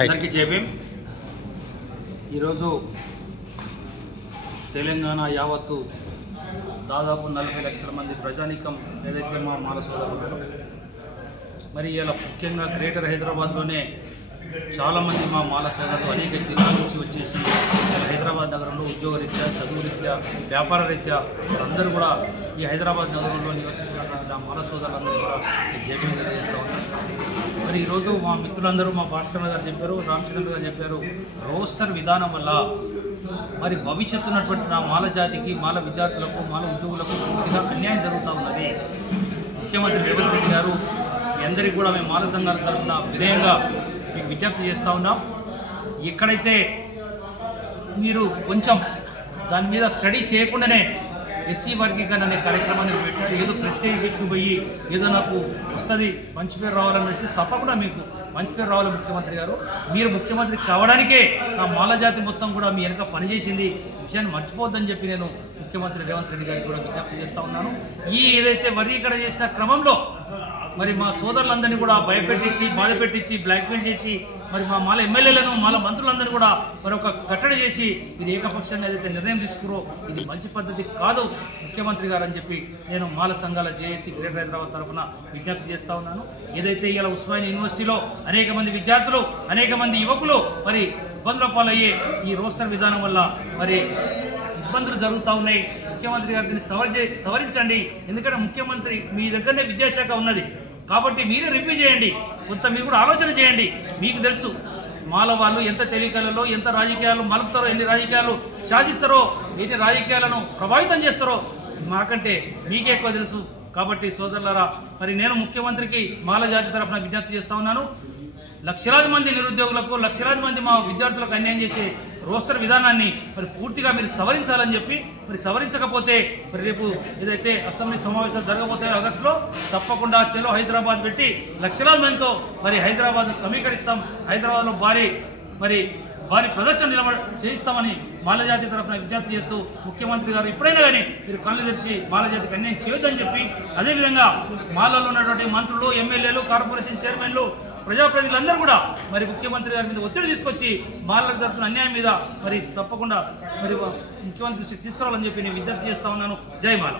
అందరికీ జేబీఎం ఈరోజు తెలంగాణ యావత్తు దాదాపు 40 లక్షల మంది ప్రజానీకం ఏదైతే మా మాల సోదరులు మరి ఇలా ముఖ్యంగా గ్రేటర్ హైదరాబాద్లోనే చాలామంది మా మాల సోదరులు అనేక జిల్లాల నుంచి వచ్చేసి హైదరాబాద్ నగరంలో ఉద్యోగరీత్యా చదువు రీత్యా వ్యాపార రీత్యా అందరూ కూడా ఈ హైదరాబాద్ నగరంలో నివసిస్తున్న మాల సోదరులందరూ కూడా జేబీఎం తెలియజేస్తూ ఉన్నారు. మరి ఈరోజు మా మిత్రులందరూ మా భాస్కర్ గారు చెప్పారు, రామచంద్ర గారు చెప్పారు, రోస్టర్ విధానం వల్ల మరి భవిష్యత్తు ఉన్నటువంటి నా మాల జాతికి, మాల విద్యార్థులకు, మాల ఉద్యోగులకు పూర్తిగా అన్యాయం జరుగుతూ ఉన్నది. ముఖ్యమంత్రి రేవంత్ రెడ్డి గారు మీ అందరికీ కూడా మేము మాల సంఘాల తరఫున విధేయంగా మీకు విజ్ఞప్తి చేస్తూ ఉన్నాం. ఎక్కడైతే మీరు కొంచెం దాని మీద స్టడీ చేయకుండానే ఎస్సీ వర్గీకరణ అనే కార్యక్రమాన్ని పెట్టారు. ఏదో ప్రెస్టేజ్ ఇష్యూ పోయి ఏదో నాకు వస్తుంది మంచి పేరు రావాలన్నట్టు తప్పకుండా మీకు మంచి పేరు రావాలి ముఖ్యమంత్రి గారు. మీరు ముఖ్యమంత్రి కావడానికే నా మాల జాతి మొత్తం కూడా మీ వెనక పనిచేసింది, విషయాన్ని మర్చిపోద్దని చెప్పి నేను ముఖ్యమంత్రి రేవంత్ రెడ్డి గారికి కూడా విజ్ఞప్తి చేస్తూ ఉన్నాను. ఈ ఏదైతే వర్గీకరణ చేసిన క్రమంలో మరి మా సోదరులందరినీ కూడా భయపెట్టించి, బాధ పెట్టించి, బ్లాక్మెయిల్ చేసి మరి మా మాల ఎమ్మెల్యేలను, మాల మంత్రులందరినీ కూడా మరి ఒక కట్టడి చేసి ఇది ఏకపక్షంగా ఏదైతే నిర్ణయం తీసుకురో ఇది మంచి పద్ధతి కాదు ముఖ్యమంత్రి గారు అని చెప్పి నేను మాల సంఘాల జేఏసీ గ్రేటర్ హైదరాబాద్ తరఫున విజ్ఞప్తి చేస్తూ ఉన్నాను. ఏదైతే ఇలా ఉస్మానియా యూనివర్సిటీలో అనేక మంది విద్యార్థులు, అనేక మంది యువకులు మరి ఇబ్బందుల పాలయ్యే ఈ రోస్టర్ విధానం వల్ల మరి ఇబ్బందులు జరుగుతూ ఉన్నాయి. ముఖ్యమంత్రి గారు దీన్ని సవరించండి. ఎందుకంటే ముఖ్యమంత్రి మీ దగ్గరనే విద్యాశాఖ ఉన్నది కాబట్టి మీరే రివ్యూ చేయండి, కొంత మీరు కూడా ఆలోచన చేయండి. మీకు తెలుసు మాల వాళ్ళు ఎంత తెలియకలలో ఎంత రాజకీయాలు మలుపుతారో, ఎన్ని రాజకీయాలు శాసిస్తారో, ఎన్ని రాజకీయాలను ప్రభావితం చేస్తారో మాకంటే మీకే ఎక్కువ తెలుసు. కాబట్టి సోదరులారా మరి నేను ముఖ్యమంత్రికి మాల జాతి తరఫున విజ్ఞప్తి చేస్తా ఉన్నాను. లక్షలాది మంది నిరుద్యోగులకు, లక్షలాది మంది మా విద్యార్థులకు అన్యాయం చేసే రోస్టర్ విధానాన్ని మరి పూర్తిగా మీరు సవరించాలని చెప్పి, మరి సవరించకపోతే మరి రేపు ఏదైతే అసెంబ్లీ సమావేశాలు జరగబోతాయో ఆగస్టులో తప్పకుండా చలో హైదరాబాద్ పెట్టి లక్షలాది మందితో మరి హైదరాబాద్ సమీకరిస్తాం. హైదరాబాద్లో భారీ ప్రదర్శన చేయిస్తామని మాలజాతి తరఫున విజ్ఞప్తి చేస్తూ ముఖ్యమంత్రి గారు ఇప్పుడైనా కానీ మీరు కళ్ళు తెరిచి మాలజాతికి అన్యాయం చేయొద్దని చెప్పి, అదేవిధంగా మాలలో ఉన్నటువంటి మంత్రులు, ఎమ్మెల్యేలు, కార్పొరేషన్ చైర్మన్లు, ప్రజాప్రతినిధులందరూ కూడా మరి ముఖ్యమంత్రి గారి మీద ఒత్తిడి తీసుకొచ్చి మాలకు జరుగుతున్న అన్యాయం మీద మరి తప్పకుండా మరి ముఖ్యమంత్రి తీసుకురావాలని చెప్పి నేను విజ్ఞప్తి చేస్తా ఉన్నాను. జై మాల.